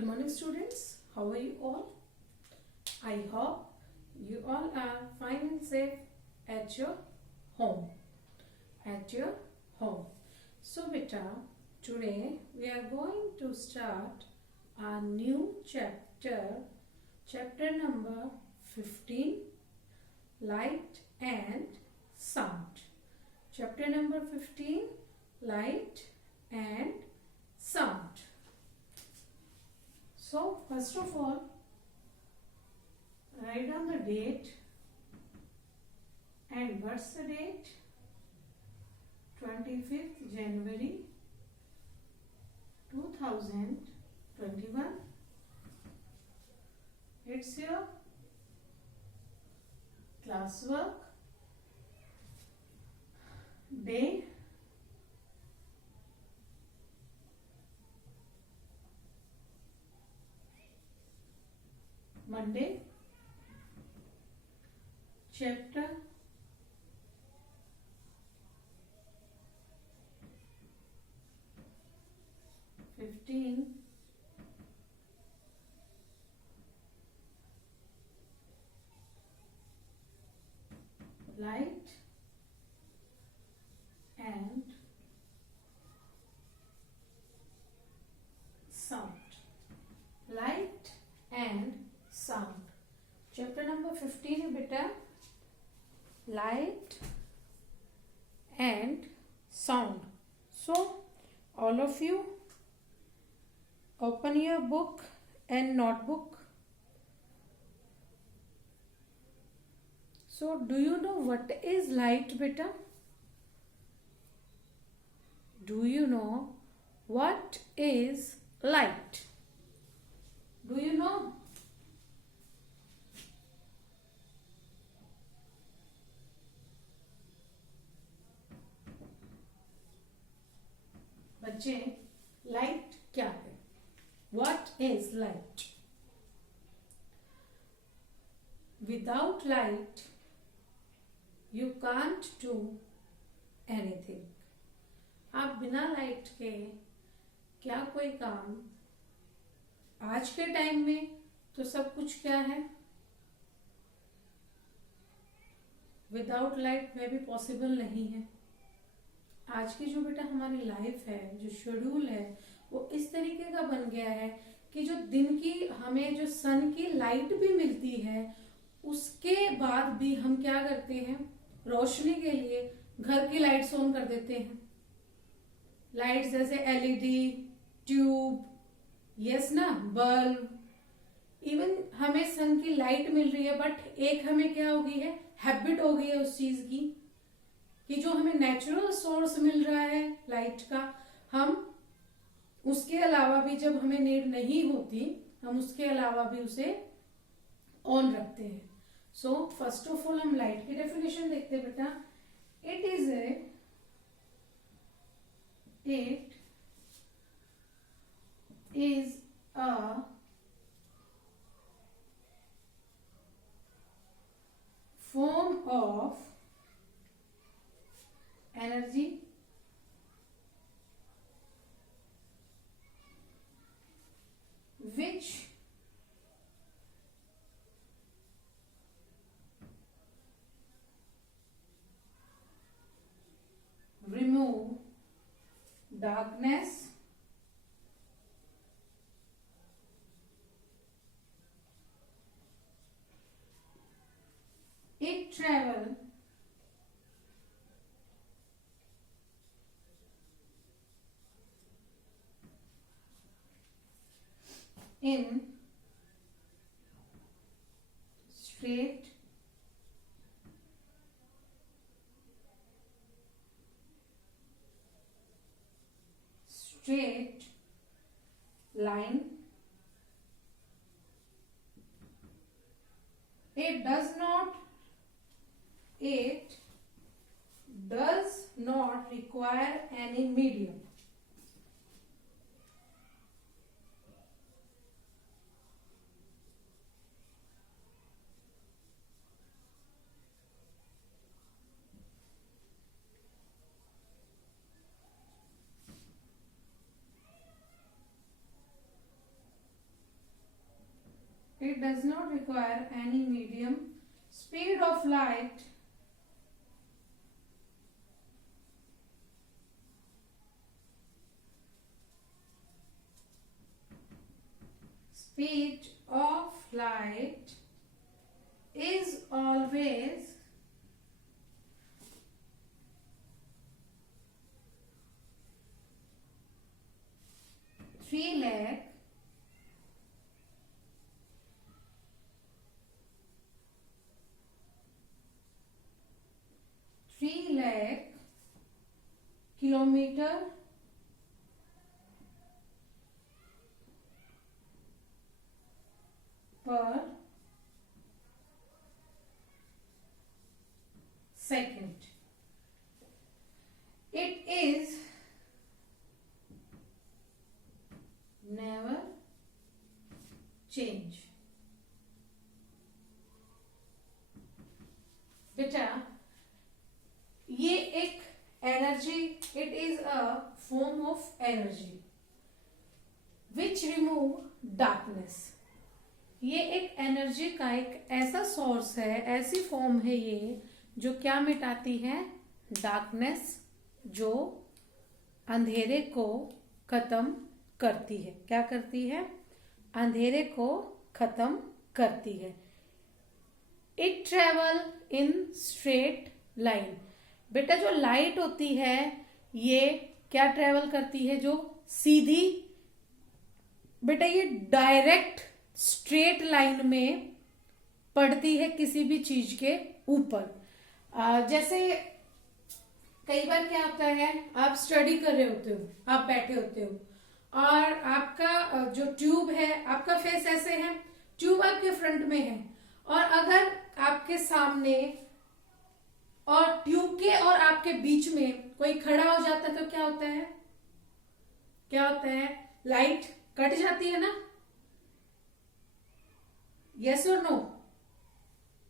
Good morning, students. How are you all? I hope you all are fine and safe at your home. At your home. So, beta, today we are going to start a new chapter. Chapter number 15, Light and Sound. Chapter number 15, Light and Sound. So, first of all, write down the date. And what's the date? 25th January 2021. It's your classwork. Day. Monday. Chapter 15. Light and sound. Light and sound. Chapter number 15 है बेटा, light and sound. So all of you open your book and notebook. So do you know what is light, beta? Do you know what is light? Do you know? बच्चे, light क्या है? What is light? Without light, you can't do anything. आप बिना light के क्या कोई काम, आज के टाइम में तो सब कुछ क्या है, विदाउट लाइट में भी पॉसिबल नहीं है. आज की जो बेटा हमारी लाइफ है, जो शेड्यूल है, वो इस तरीके का बन गया है कि जो दिन की हमें जो सन की लाइट भी मिलती है, उसके बाद भी हम क्या करते हैं, रोशनी के लिए घर की लाइट्स ऑन कर देते हैं. लाइट्स जैसे एलईडी, ट्यूब, यस ना, बल्ब. इवन हमें सन की लाइट मिल रही है, बट एक हमें क्या हो गई है, हैबिट हो गई है उस चीज की कि जो हमें नेचुरल सोर्स मिल रहा है लाइट का, हम उसके अलावा भी जब हमें नीड नहीं होती, हम उसके अलावा भी उसे ऑन रखते हैं. सो फर्स्ट ऑफ ऑल हम लाइट की डेफिनेशन देखते हैं बेटा. It is a form of energy which remove darkness it travel in straight line. It does not require any medium. does not require any medium. Speed of light is always 3 lakh 3 lakh kilometer per second. It is never change. बेटा ये एक energy, it is a form of energy which remove darkness. ये एक energy का एक ऐसा source है, ऐसी फॉर्म है ये जो क्या मिटाती है? डार्कनेस, जो अंधेरे को खत्म करती है. क्या करती है? अंधेरे को खत्म करती है. It travel in straight line. बेटा जो लाइट होती है ये क्या ट्रेवल करती है? जो सीधी, बेटा ये डायरेक्ट स्ट्रेट लाइन में पड़ती है किसी भी चीज के ऊपर. जैसे कई बार क्या होता है, आप स्टडी कर रहे होते हो, आप बैठे होते हो और आपका जो ट्यूब है, आपका फेस ऐसे है, ट्यूब आपके फ्रंट में है और अगर आपके सामने और ट्यूब के और आपके बीच में कोई खड़ा हो जाता है तो क्या होता है? क्या होता है? लाइट कट जाती है ना. यस और नो?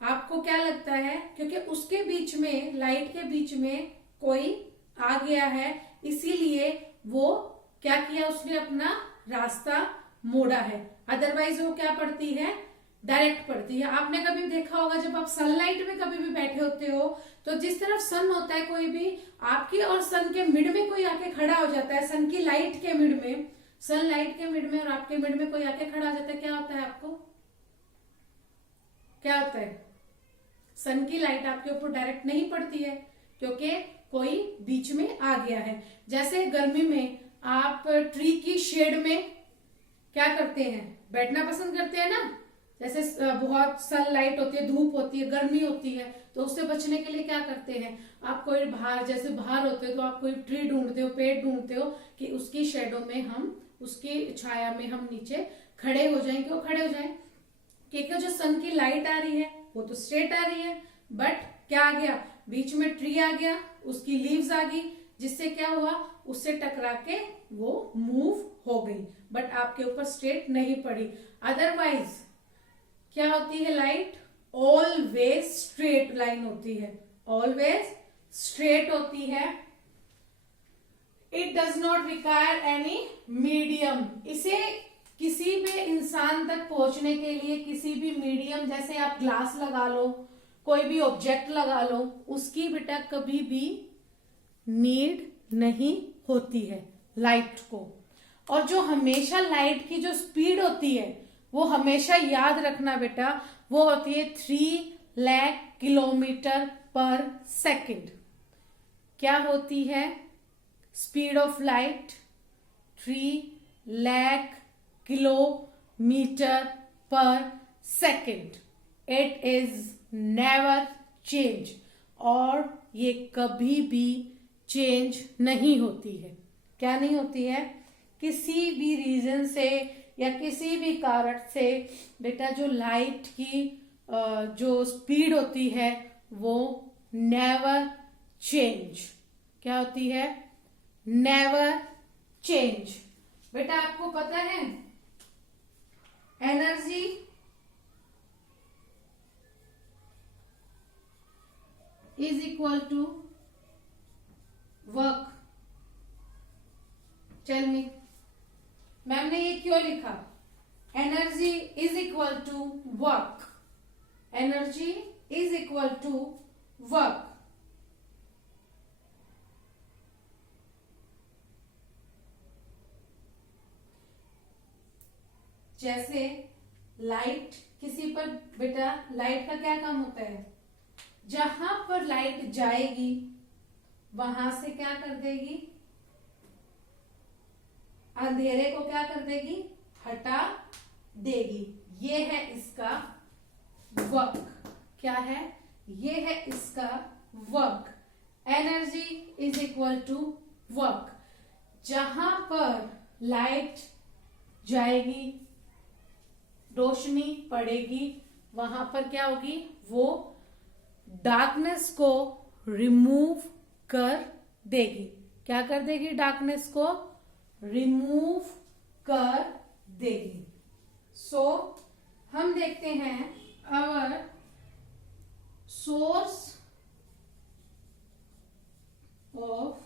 आपको क्या लगता है? क्योंकि उसके बीच में, लाइट के बीच में कोई आ गया है, इसीलिए वो क्या किया? उसने अपना रास्ता मोड़ा है. अदरवाइज वो क्या पड़ती है? डायरेक्ट पड़ती है. आपने कभी देखा होगा जब आप सनलाइट में कभी भी बैठे होते हो तो जिस तरफ सन होता है, कोई भी आपके और सन के मिड में कोई आके खड़ा हो जाता है, सन की लाइट के मिड में, सनलाइट के मिड में और आपके मिड में कोई आके खड़ा हो जाता है, क्या होता है? आपको क्या होता है? सन की लाइट आपके ऊपर डायरेक्ट नहीं पड़ती है क्योंकि कोई बीच में आ गया है. जैसे गर्मी में आप ट्री की शेड में क्या करते हैं? बैठना पसंद करते हैं ना. जैसे बहुत सनलाइट होती है, धूप होती है, गर्मी होती है, तो उससे बचने के लिए क्या करते हैं? आप कोई बाहर, जैसे बाहर होते हो तो आप कोई ट्री ढूंढते हो, पेड़ ढूंढते हो कि उसकी शेडो में हम, उसकी छाया में हम नीचे खड़े हो जाएं. क्यों खड़े हो जाएं? क्योंकि जो सन की लाइट आ रही है वो तो स्ट्रेट आ रही है, बट क्या आ गया? बीच में ट्री आ गया, उसकी लीव्स आ गई, जिससे क्या हुआ? उससे टकरा के वो मूव हो गई, बट आपके ऊपर स्ट्रेट नहीं पड़ी. अदरवाइज क्या होती है? लाइट ऑलवेज स्ट्रेट लाइन होती है, ऑलवेज स्ट्रेट होती है. It does not require any medium. इसे किसी भी इंसान तक पहुंचने के लिए किसी भी मीडियम, जैसे आप ग्लास लगा लो, कोई भी ऑब्जेक्ट लगा लो, उसकी बेटा कभी भी नीड नहीं होती है लाइट को. और जो हमेशा लाइट की जो स्पीड होती है वो हमेशा याद रखना बेटा, वो होती है 3 लाख किलोमीटर पर सेकंड. क्या होती है? Speed of light 3 lakh kilometre पर second. It is never change. और ये कभी भी चेंज नहीं होती है. क्या नहीं होती है? किसी भी रीजन से या किसी भी कारण से बेटा जो लाइट की जो स्पीड होती है वो नेवर चेंज. क्या होती है? Never change. बेटा आपको पता है energy is equal to work. Tell me, ma'am ने ये क्यों लिखा? Energy is equal to work, energy is equal to work. जैसे लाइट किसी पर, बेटा लाइट का क्या काम होता है, जहां पर लाइट जाएगी वहां से क्या कर देगी, अंधेरे को क्या कर देगी, हटा देगी। ये है इसका वर्क, क्या है, ये है इसका work. Energy is equal to work. जहां पर लाइट जाएगी, रोशनी पड़ेगी, वहां पर क्या होगी, वो डार्कनेस को रिमूव कर देगी। क्या कर देगी, डार्कनेस को रिमूव कर देगी। सो हम देखते हैं our source of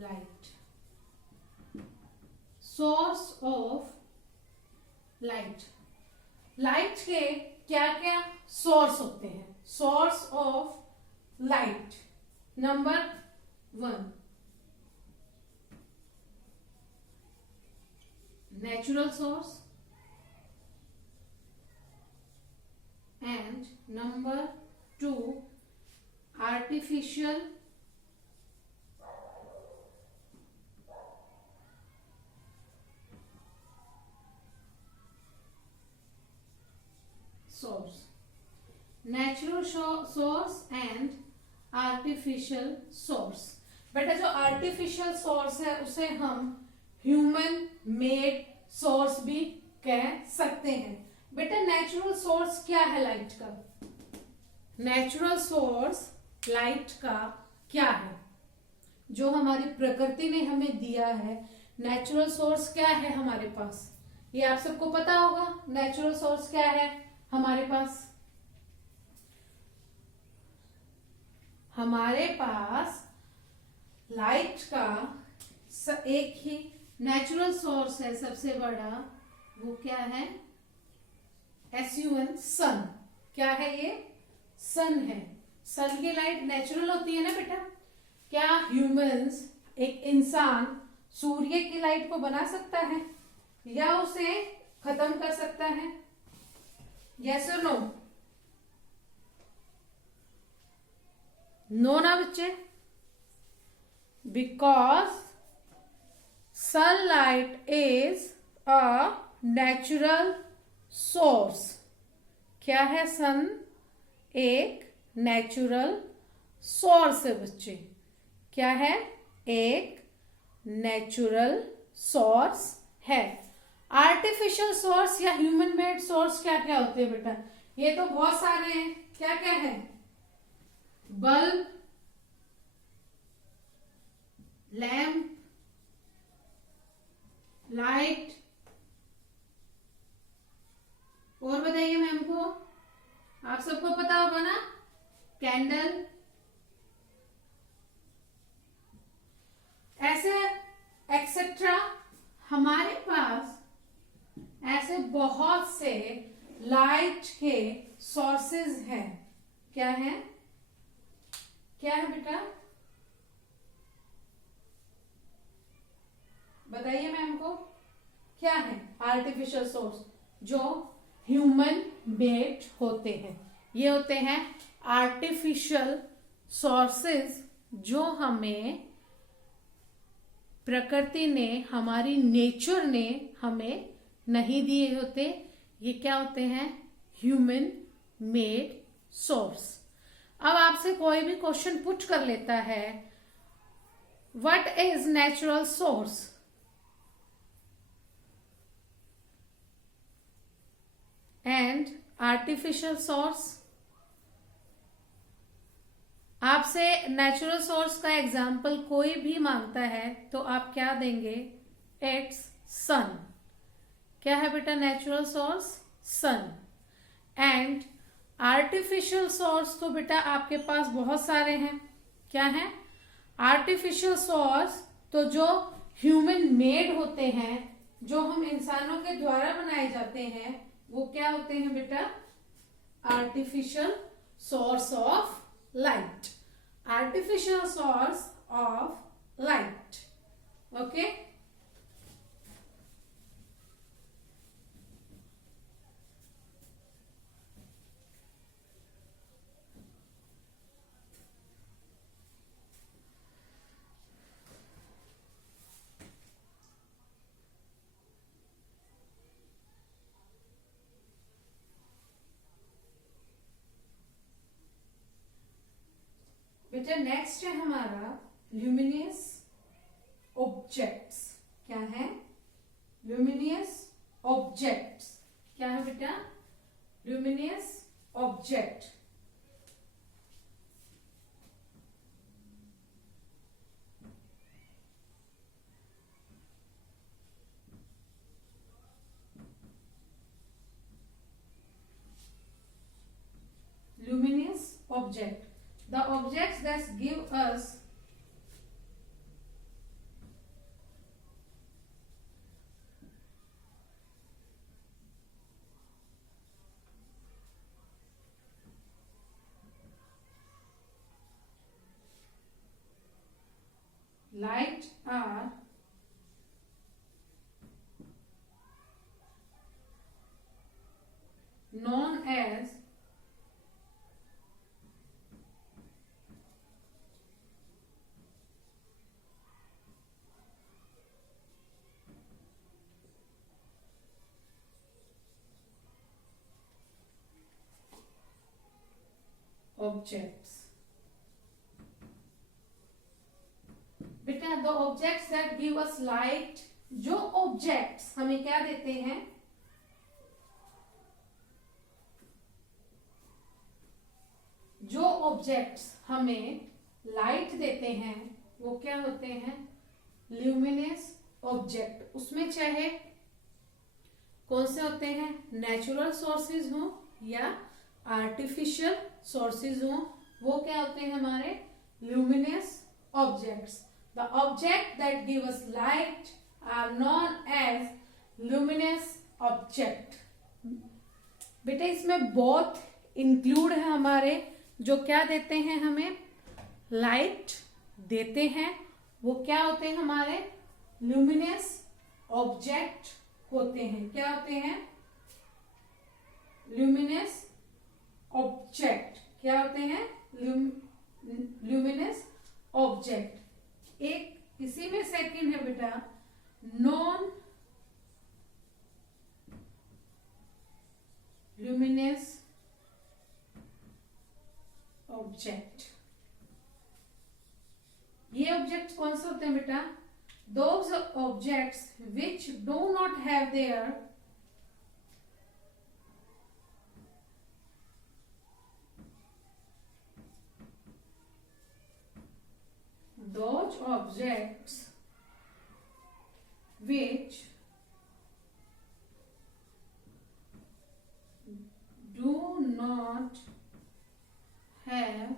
light, source of light. Light के क्या क्या सोर्स होते हैं, source of light. Number 1 natural source, and number 2 artificial source, natural source and artificial source. बेटा जो आर्टिफिशियल सोर्स है उसे हम ह्यूमन मेड सोर्स भी कह सकते हैं। बेटा नेचुरल सोर्स क्या है लाइट का, नेचुरल सोर्स लाइट का क्या है, जो हमारी प्रकृति ने हमें दिया है। नेचुरल सोर्स क्या है हमारे पास, ये आप सबको पता होगा। नेचुरल सोर्स क्या है हमारे पास, हमारे पास लाइट का एक ही नेचुरल सोर्स है, सबसे बड़ा, वो क्या है, SUN, सन। क्या है ये, सन है। सन की लाइट नेचुरल होती है ना बेटा। क्या ह्यूमंस, एक इंसान सूर्य की लाइट को बना सकता है या उसे खत्म कर सकता है, यस और नो, नो ना बच्चे, because sunlight is a natural source. क्या है, सन एक नेचुरल सोर्स है बच्चे। क्या है, एक नेचुरल सोर्स है। आर्टिफिशियल सोर्स या ह्यूमन मेड सोर्स क्या क्या होते हैं बेटा, ये तो बहुत सारे हैं। क्या क्या है, बल्ब, लैंप, लाइट, और बताइए मैम को, आप सबको पता होगा ना, कैंडल, ऐसे एक्सेट्रा। हमारे पास ऐसे बहुत से लाइट के सोर्सेज हैं। क्या है, क्या है बेटा, बताइए मैम को, क्या है आर्टिफिशियल सोर्स जो ह्यूमन मेड होते हैं। ये होते हैं आर्टिफिशियल सोर्सेज जो हमें प्रकृति ने, हमारी नेचर ने हमें नहीं दिए होते। ये क्या होते हैं, ह्यूमन मेड सोर्स। अब आपसे कोई भी क्वेश्चन पुट कर लेता है, what is natural source, and artificial source. आपसे नेचुरल सोर्स का एग्जाम्पल कोई भी मांगता है तो आप क्या देंगे, इट्स सन। क्या है बेटा natural source, sun. And artificial source तो बेटा आपके पास बहुत सारे हैं। क्या है, आर्टिफिशियल सोर्स तो जो ह्यूमन मेड होते हैं जो हम इंसानों के द्वारा बनाए जाते हैं वो क्या होते हैं बेटा? Artificial source of light, artificial source of light. Okay, बेटा नेक्स्ट है हमारा ल्यूमिनियस ऑब्जेक्ट्स। क्या है? Luminous objects. क्या है बेटा? Luminous object. Luminous object, the objects that give us light are known as objects। बेटा the objects that give us light, जो ऑब्जेक्ट्स हमें क्या देते हैं? जो ऑब्जेक्ट्स हमें लाइट देते हैं वो क्या होते हैं? Luminous object. उसमें चाहे कौन से होते हैं? नेचुरल सोर्सेज हो या आर्टिफिशियल सोर्सेज हो, वो क्या होते हैं? हमारे luminous objects. The object that give us light are known as luminous object. बेटा इसमें बहुत इंक्लूड है हमारे, जो क्या देते हैं? हमें लाइट देते हैं, वो क्या होते हैं? हमारे ल्यूमिनस ऑब्जेक्ट होते हैं। क्या होते हैं? Luminous object. क्या होते हैं? Luminous object. एक इसी में सेकंड है बेटा नॉन ल्यूमिनस ऑब्जेक्ट। ये ऑब्जेक्ट कौन से होते हैं बेटा? Those objects which do not have their those objects which do not have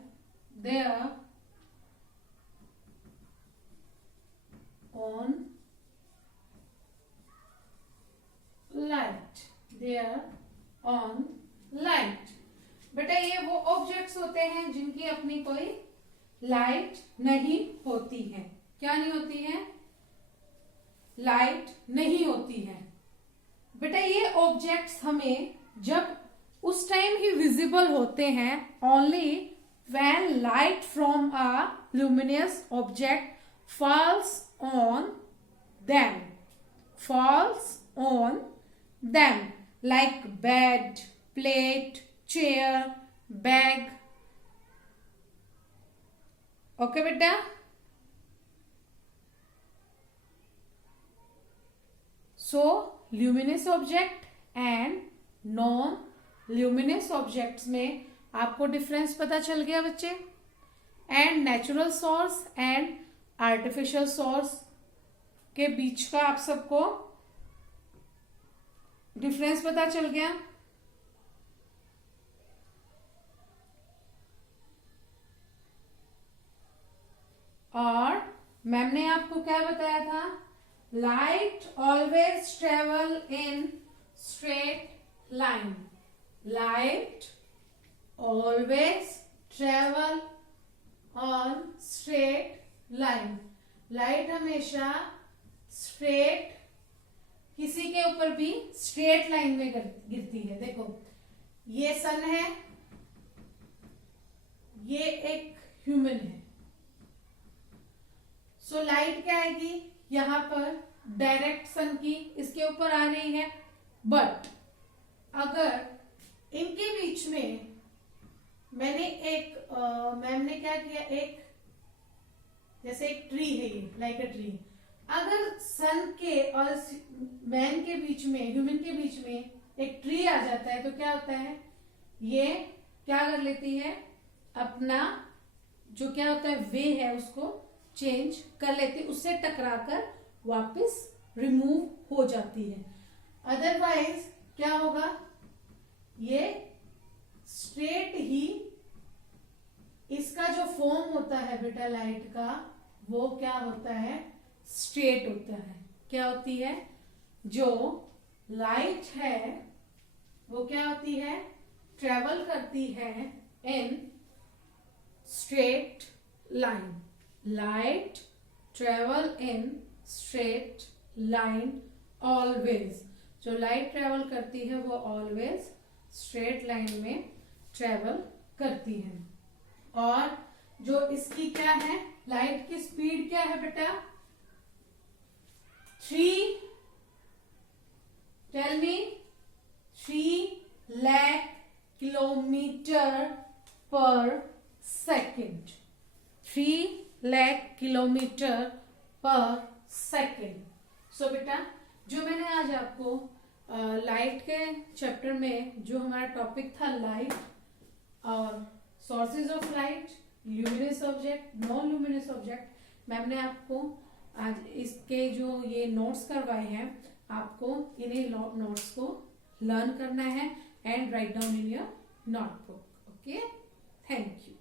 their own light, their own light। बेटा ये वो ऑब्जेक्ट्स होते हैं जिनकी अपनी कोई लाइट नहीं होती है। क्या नहीं होती है? लाइट नहीं होती है। बेटा ये ऑब्जेक्ट्स हमें जब उस टाइम ही विजिबल होते हैं only when light from a luminous object falls on them, falls on them like bed, plate, chair, bag. Okay बेटा, so luminous object and non luminous objects में आपको डिफरेंस पता चल गया बच्चे। And natural source and artificial source के बीच का आप सबको डिफरेंस पता चल गया। और मैम ने आपको क्या बताया था? Light always travel in straight line. Light always travel on straight line. Light हमेशा स्ट्रेट, किसी के ऊपर भी स्ट्रेट लाइन में गिरती है. देखो ये सन है, ये एक ह्यूमन है. सो लाइट क्या आएगी यहां पर, डायरेक्ट सन की इसके ऊपर आ रही है. बट अगर इनके बीच में मैंने मैम ने क्या किया, एक जैसे एक ट्री है ये, लाइक अ ट्री. अगर सन के और मैन के बीच में, ह्यूमन के बीच में एक ट्री आ जाता है तो क्या होता है, ये क्या कर लेती है, अपना जो क्या होता है वे है उसको चेंज कर लेती है, उससे टकराकर वापस रिमूव हो जाती है. अदरवाइज क्या होगा, ये स्ट्रेट ही, इसका जो फॉर्म होता है बेटा लाइट का, वो क्या होता है, स्ट्रेट होता है. क्या होती है, जो लाइट है वो क्या होती है, ट्रेवल करती है in straight line. Light travel in straight line always. जो लाइट ट्रेवल करती है वो ऑलवेज स्ट्रेट लाइन में ट्रेवल करती है. और जो इसकी क्या है, लाइट की स्पीड क्या है बेटा, 3 लाख किलोमीटर पर सेकेंड. 3 लाख किलोमीटर पर सेकेंड. सो बेटा जो मैंने आज आपको लाइट के चैप्टर में जो हमारा टॉपिक था लाइट और sources of light, luminous object, non luminous object, ma'am ने आपको आज इसके जो ये नोट्स करवाए हैं, आपको इन्हीं नोट्स को लर्न करना है and write down in your notebook. Okay, thank you.